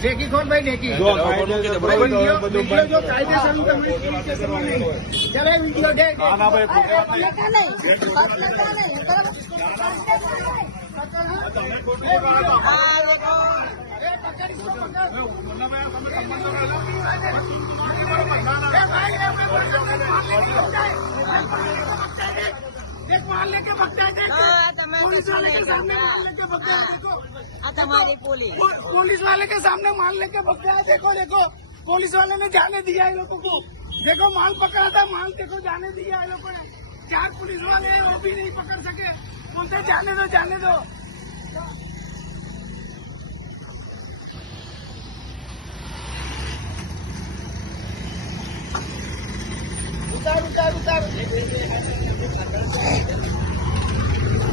Dicky ખોલ ભાઈ, dicky. જો કાયદેસર વિડીયો જો કાયદેસર નું તમારી પોલીસ સ્ટેશનમાં નહીં. ચાલો એ વિડીયો દે. ના ના ભાઈ एक माल लेके भगता है, पुलिस वाले के सामने माल लेके भगता है. देखो तुम्हारी पुलिस पुलिस वाले के सामने माल लेके भगता है. देखो देखो पुलिस वाले ने जाने दिया है लोगों को. देखो माल पकड़ा था, माल देखो जाने दिया है लोगों ने. 4 पुलिस वाले हैं, वो भी नहीं पकड़ सके. बोलते जाने दो, जाने दो. उतार उतार उतार.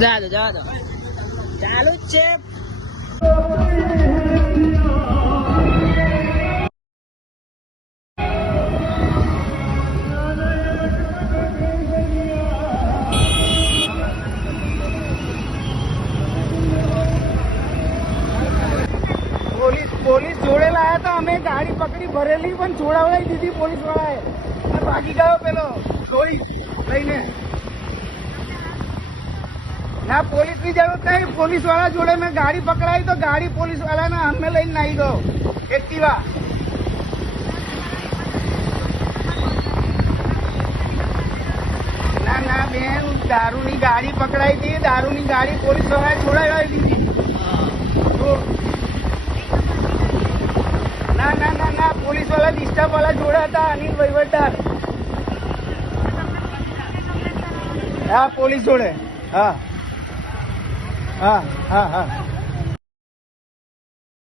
जा दो चालू જ છે. પોલીસ જોડે લાયા તો અમે ગાડી પકડી ભરેલી પણ છોડાવડાવી દીધી પોલીસ વાળાએ. ભાગી ગયો પેલો ચોરી લઈને. ના પોલીસ ની જરૂર નહીં. પોલીસ વાળા જોડે મેં ગાડી પકડાવી તો ગાડી પોલીસ વાળાના અમે લઈને નાઈ ગયો એક્ટિવા. ના ના બેન, દારૂની ગાડી પકડાઈ હતી. દારૂની ગાડી પોલીસ વાળાએ છોડાવી દીધી. ના ના ના ના, પોલીસ વાળા ડિસ્ટર્બ વાળા જોડે હતા. અનિલ વહીવટદાર. હા પોલીસ જોડે. હા હા હા હા.